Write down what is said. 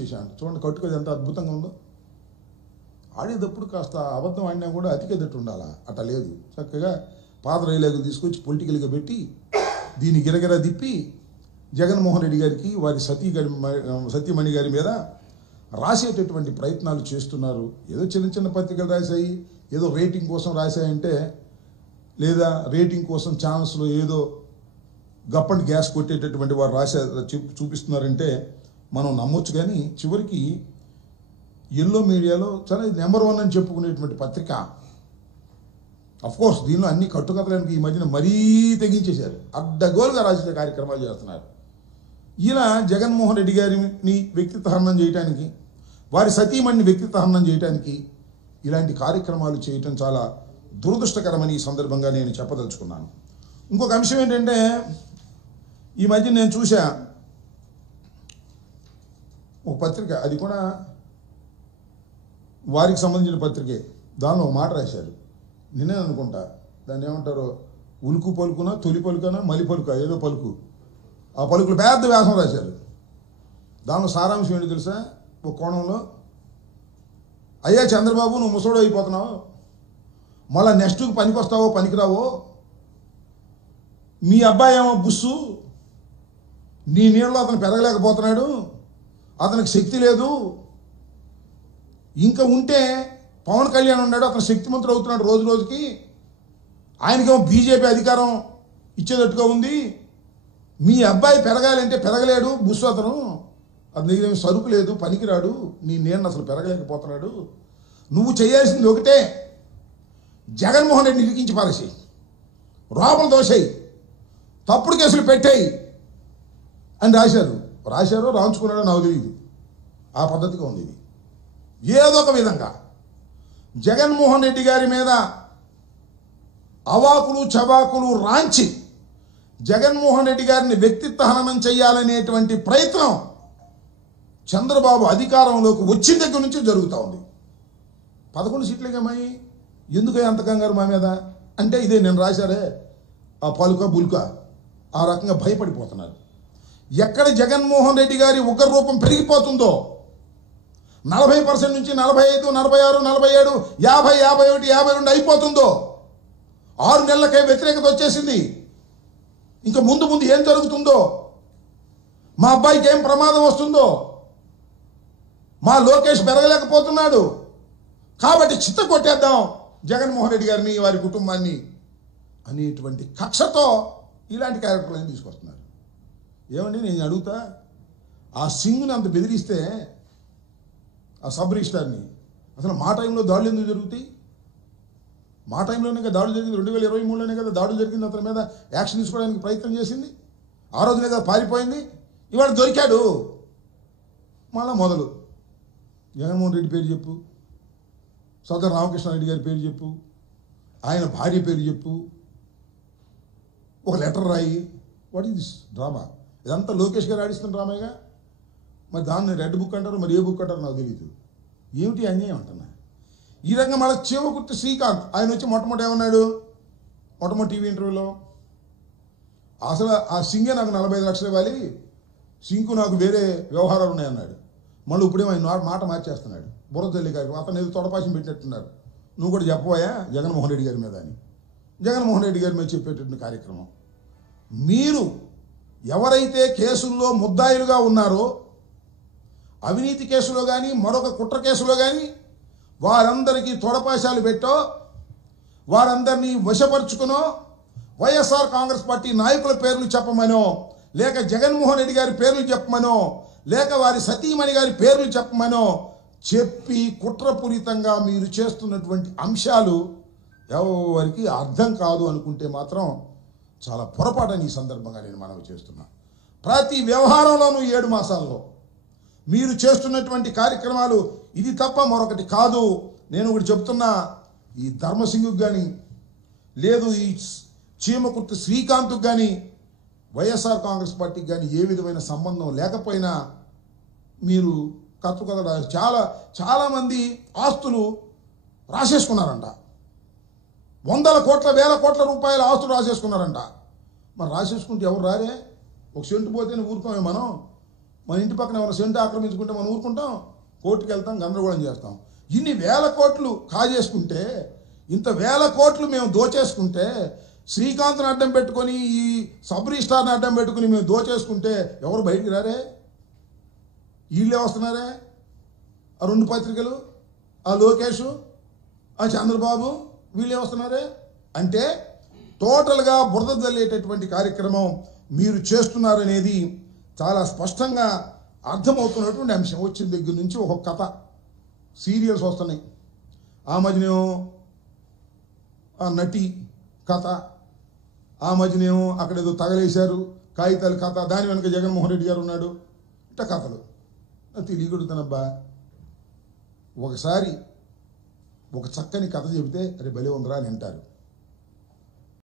ఇచ్చేసాను. చూడండి కట్టుకది ఎంత అద్భుతంగా ఉందో. ఆడేటప్పుడు కాస్త అబద్ధం ఆడినా కూడా అతికేదట్టు ఉండాలా, అట్లా లేదు. చక్కగా పాత రైలేగులు తీసుకొచ్చి పొలిటికల్గా పెట్టి దీన్ని గిరగిరా తిప్పి జగన్మోహన్ రెడ్డి గారికి వారి సతీమణి గారి మీద రాసేటటువంటి ప్రయత్నాలు చేస్తున్నారు. ఏదో చిన్న చిన్న పత్రికలు రాశాయి, ఏదో రేటింగ్ కోసం రాశాయంటే, లేదా రేటింగ్ కోసం ఛానల్స్లో ఏదో గప్పండి గ్యాస్ కొట్టేటటువంటి వారు చూపిస్తున్నారంటే మనం నమ్మొచ్చు. కానీ చివరికి ఎల్లో మీడియాలో చాలా నెంబర్ 1 అని చెప్పుకునేటువంటి పత్రిక. అఫ్కోర్స్ దీనిలో అన్ని కట్టుకథలకు ఈ మధ్యన మరీ తెగించేశారు, అడ్డగోలుగా రాసే కార్యక్రమాలు చేస్తున్నారు. ఇలా జగన్మోహన్ రెడ్డి గారిని వ్యక్తిత్వ హననం చేయడానికి, వారి సతీమణిని వ్యక్తిత్వ హననం చేయడానికి ఇలాంటి కార్యక్రమాలు చేయటం చాలా దురదృష్టకరమని ఈ సందర్భంగా నేను చెప్పదలుచుకున్నాను. ఇంకొక అంశం ఏంటంటే, ఈ మధ్య నేను చూసా ఒక పత్రిక, అది కూడా వారికి సంబంధించిన పత్రికే, దానిలో ఒక మాట రాశారు. నేనే అనుకుంటా దాన్ని ఏమంటారో, ఉలుకు పలుకునా తొలి పలుకనా మలి పలుక ఏదో పలుకు, ఆ పలుకులు పెద్ద వ్యాసం రాశారు. దానిలో సారాంశం ఏంటి తెలుసా? ఒక కోణంలో, అయ్యా చంద్రబాబు నువ్వు ముసడు అయిపోతున్నావు, మళ్ళీ నెక్స్ట్కి పనికొస్తావో పనికిరావో, మీ అబ్బాయి ఏమో బుస్సు, నీ నీళ్ళలో అతను పెరగలేకపోతున్నాడు, అతనికి శక్తి లేదు, ఇంకా ఉంటే పవన్ కళ్యాణ్ ఉన్నాడు, అతను శక్తిమంతుడు అవుతున్నాడు రోజు రోజుకి, ఆయనకేమో బీజేపీ అధికారం ఇచ్చేటట్టుగా ఉంది, మీ అబ్బాయి పెరగాలంటే పెరగలేడు బుస్సు, అతను సరుకు లేదు పనికిరాడు, నీ నేను అసలు పెరగలేకపోతున్నాడు, నువ్వు చేయాల్సింది ఒకటే, జగన్మోహన్ రెడ్డిని ఇరికించి పారేసేయి, లోపల దోసేయి, తప్పుడు కేసులు పెట్టేయి అని రాశారో రాంచుకున్నాడో నాకు తెలియదు. ఆ పద్ధతిగా ఉంది ఇది. ఏదో ఒక విధంగా జగన్మోహన్ రెడ్డి గారి మీద అవాకులు చవాకులు రాంచి జగన్మోహన్ రెడ్డి గారిని వ్యక్తిత్వ హననం చేయాలనేటువంటి ప్రయత్నం చంద్రబాబు అధికారంలోకి వచ్చిన దగ్గర నుంచి జరుగుతూ ఉంది. 11 సీట్లేగమ్మాయి, ఎందుకు అంత కంగారు మా మీద అంటే, ఇదే నేను రాశారే ఆ పలుక బుల్క, ఆ రకంగా భయపడిపోతున్నారు. ఎక్కడ జగన్మోహన్ రెడ్డి గారి ఉగ్ర రూపం పెరిగిపోతుందో, 40% నుంచి 45, 46, 47, 50, 51, 52 అయిపోతుందో, 6 నెలలకే వ్యతిరేకత వచ్చేసింది. ఇంకా ముందు ముందు ఏం జరుగుతుందో, మా అబ్బాయికి ఏం ప్రమాదం వస్తుందో, మా లోకేష్ పెరగలేకపోతున్నాడు కాబట్టి చిత్త కొట్టేద్దాం జగన్మోహన్ రెడ్డి గారిని వారి కుటుంబాన్ని అనేటువంటి కక్షతో ఇలాంటి క్యారెక్టర్లను తీసుకొస్తున్నారు. ఏమండి నేను అడుగుతా, ఆ సింగ్ని అంత బెదిరిస్తే, ఆ సబ్ రిజిస్టార్ని, అసలు మా టైంలో దాడులు ఎందుకు జరుగుతాయి? మా టైంలోనే కదా దాడులు జరిగింది, 2023లోనే కదా దాడులు జరిగింది, అతని మీద యాక్షన్ తీసుకోవడానికి ప్రయత్నం చేసింది, ఆ రోజునే కదా పారిపోయింది, ఇవాళ దొరికాడు. మళ్ళా మొదలు జగన్మోహన్ రెడ్డి పేరు చెప్పు, సోదరు రామకృష్ణారెడ్డి గారి పేరు చెప్పు, ఆయన భార్య పేరు చెప్పు, ఒక లెటర్ రాయి. What is this drama? ఇదంతా లోకేష్ గారు ఆడిస్తున్న డ్రామాగా. మరి దాన్ని రెడ్ బుక్ అంటారు, మరి ఏ బుక్ అంటారు నాకు తెలియదు. ఏమిటి అన్యాయం అంటున్నా. ఈ రకంగా మళ్ళీ చీమకుర్తి శ్రీకాంత్ ఆయన వచ్చి మొట్టమొదటి ఏమన్నాడు, మొట్టమొదటి టీవీ ఇంటర్వ్యూలో, అసలు ఆ సింగే నాకు 45 లక్షలు ఇవ్వాలి, సింకు నాకు వేరే వ్యవహారాలు ఉన్నాయన్నాడు. మళ్ళీ ఇప్పుడేమో ఆయన మాట మార్చేస్తున్నాడు. బుర్రతల్లి గారు అతను ఏదో తొడపాసం పెట్టినట్టున్నారు, నువ్వు కూడా చెప్పబోయా జగన్మోహన్ రెడ్డి గారి మీద అని. జగన్మోహన్ రెడ్డి గారి మీద చెప్పేటటువంటి కార్యక్రమం. మీరు ఎవరైతే కేసుల్లో ముద్దాయిలుగా ఉన్నారో, అవినీతి కేసులో కానీ మరొక కుట్ర కేసులో కానీ వారందరికీ తొడపాశాలు పెట్టో, వారందరినీ వశపరుచుకునో, వైఎస్ఆర్ కాంగ్రెస్ పార్టీ నాయకుల పేర్లు చెప్పమనో, లేక జగన్మోహన్ రెడ్డి గారి పేర్లు చెప్పమనో, లేక వారి సతీమణి గారి పేర్లు చెప్పమనో చెప్పి కుట్రపూరితంగా మీరు చేస్తున్నటువంటి అంశాలు ఎవరికి అర్థం కాదు అనుకుంటే మాత్రం చాలా పొరపాటని ఈ సందర్భంగా నేను మనవి చేస్తున్నా. ప్రతి వ్యవహారంలోనూ 7 మాసాల్లో మీరు చేస్తున్నటువంటి కార్యక్రమాలు ఇది తప్ప మరొకటి కాదు. నేను ఒకటి చెప్తున్నా, ఈ ధర్మసింగ్కు కానీ లేదు ఈ చీమకుర్తి శ్రీకాంత్కు కానీ వైఎస్ఆర్ కాంగ్రెస్ పార్టీకి కానీ ఏ విధమైన సంబంధం లేకపోయినా మీరు కథ చాలామంది ఆస్తులు రాసేసుకున్నారంట, 100 కోట్ల 1000 కోట్ల రూపాయల ఆస్తులు రాసేసుకున్నారంట. మరి రాసేసుకుంటే ఎవరు రారే? ఒక సెంటు పోతేనే ఊరుకోమే మనం. మన ఇంటి పక్కన ఏమైనా సెంటు ఆక్రమించుకుంటే మనం ఊరుకుంటాం, కోర్టుకు వెళ్తాం, గందరగోళం చేస్తాం. ఇన్ని వేల కోట్లు కాజేసుకుంటే, ఇంత వేల కోట్లు మేము దోచేసుకుంటే, శ్రీకాంత్ని అడ్డం పెట్టుకొని ఈ సబ్ రిజిస్ట్రార్ని అడ్డం పెట్టుకుని మేము దోచేసుకుంటే ఎవరు బయటికి రారే? వీళ్ళే వస్తున్నారే, ఆ 2 పత్రికలు, ఆ లోకేష్, ఆ చంద్రబాబు, వీళ్ళే వస్తున్నారే. అంటే టోటల్గా బురద జల్లేటటువంటి కార్యక్రమం మీరు చేస్తున్నారనేది చాలా స్పష్టంగా అర్థమవుతున్నటువంటి అంశం. వచ్చిన దగ్గర నుంచి ఒక్కొక్క కథ, సీరియల్స్ వస్తున్నాయి. ఆ మధ్యనేమో ఆ నటి కథ, ఆ మధ్యనేమో అక్కడ ఏదో తగలేశారు కాగితాలు కథ, దాని వెనుక జగన్మోహన్ రెడ్డి గారు ఉన్నాడు. ఇట్ట కథలు తెలియగలుగుతానబ్బా. ఒకసారి ఒక చక్కని కథ చెబితే అరే భలే ఉందిరా అని అంటారు.